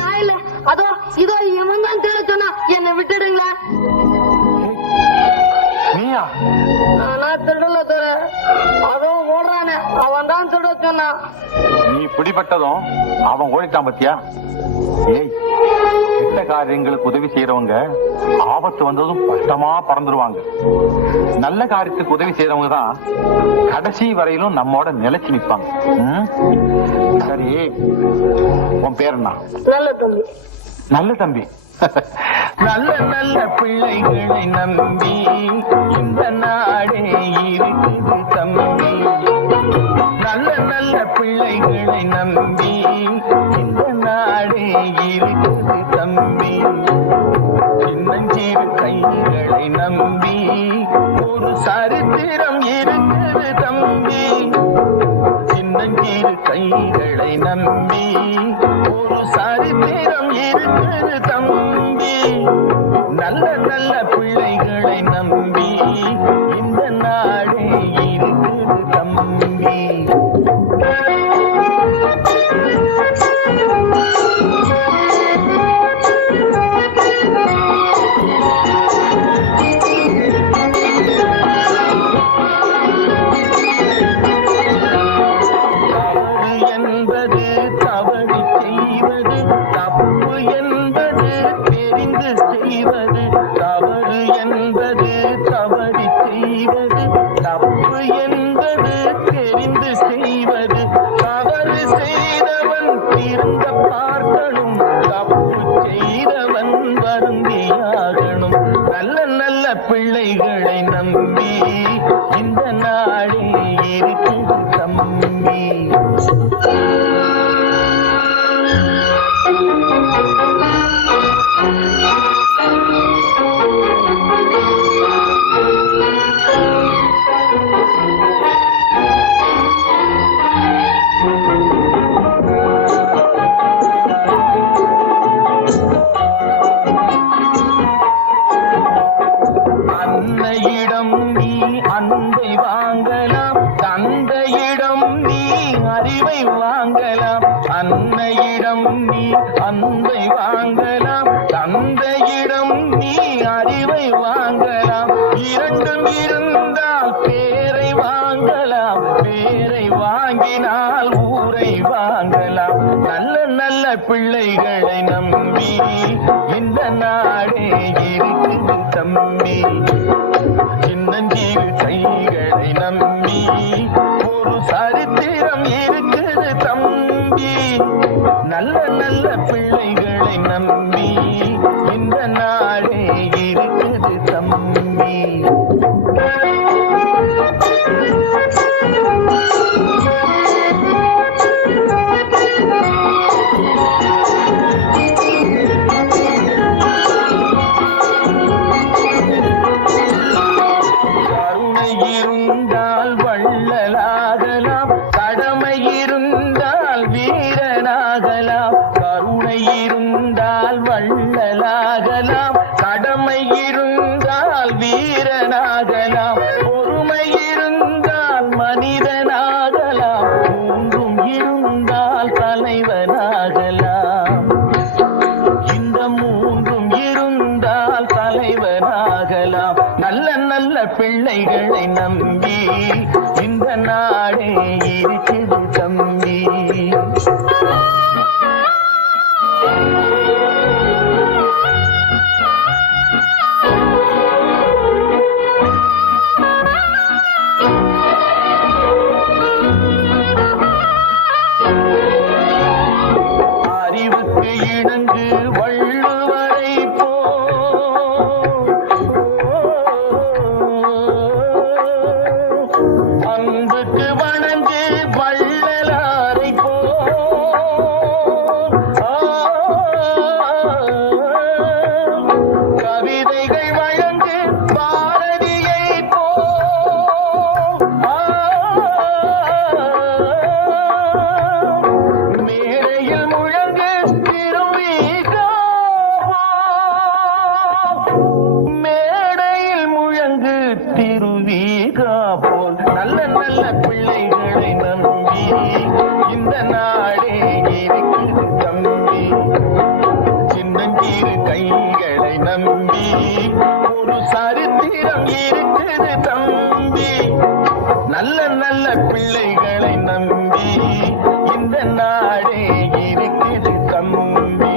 நான் இல்ல, அதோ இதோ இவன் தான் தேட சொன்னா, என்னை விட்டுடுங்களா. நீயா? நானா திருடல தர, அதுவும் ஓடுறானே அவன் தான் திருட சொன்னான். நீ பிடிபட்டதும் அவன் ஓடிட்டான் பத்தியா? ஏய், கெட்ட காரியங்களுக்கு உதவி செய்யறவங்க ஆபத்து வந்ததும் கஷ்டமா பறந்துருவாங்க. நல்ல காரியத்துக்கு உதவி செய்யறவங்க தான் கடைசி வரையிலும் நம்மோட நிலைச்சு நிற்பாங்க. சரி, உன் பேர் என்ன? நல்ல தம்பி. நல்ல தம்பி. நல்ல நல்ல பிள்ளைகளை நம்பி இந்த நாடே இருக்குது தம்பி. நல்ல நல்ல பிள்ளைகளை நம்பி இந்த நாடே இருக்குது தம்பி. சின்னஞ்சிறு கைகளை நம்பி ஒரு சரித்திரம் இருக்குது தம்பி. சின்னஞ்சிறு கைகளை நம்பி ஒரு சரித்திரம் இருக்குது தம்பி. நல்ல நல்ல பிள்ளைகளை நம்பி இந்த நாடே இருக்குது தம்பி. பிள்ளைகளை நம்பி இந்த நாடே இருக்குது தம்பி. அன்னையிடம் நீ அன்பை வாங்கலாம், தந்தையிடம் நீ அறிவை வாங்கலாம். அன்னையிடம் நீ அன்பை வாங்கலாம், தந்தையிடம் நீ அறிவை வாங்கலாம். இரண்டும் இருந்தால் பேரை வாங்கலாம், பேரை வாங்கினால் ஊரை வாங்கலாம். நல்ல நல்ல பிள்ளைகளை நம்பி இந்த நாடே இருக்குது தம்பி. சின்னஞ்சிறு கைகளை நம்பி ஒரு சரித்திரம் இருக்குது தம்பி. நல்ல நல்ல பிள்ளைகளை நம்பி இந்த நாடே இருக்குது தம்பி. இருந்தால் வள்ளலாகலாம், கடமை இருந்தால் வீரனாகலாம். கருணை இருந்தால் வள்ளலாகலாம், கடமை இருந்தால் வீரனாகலாம். பொறுமை இருந்தால் மனிதனாகலாம், மூன்றும் இருந்தால் தலைவனாகலாம். இந்த மூன்றும் இருந்தால் தலைவனாகலாம். நல்ல நல்ல பிள்ளைகளை நம்பி இந்த நாடே இருக்குது தம்பி. நம்பி ஒரு சரித்திரம் இருக்குது தம்பி. நல்ல நல்ல பிள்ளைகளை நம்பி இந்த நாடே இருக்குது தம்பி.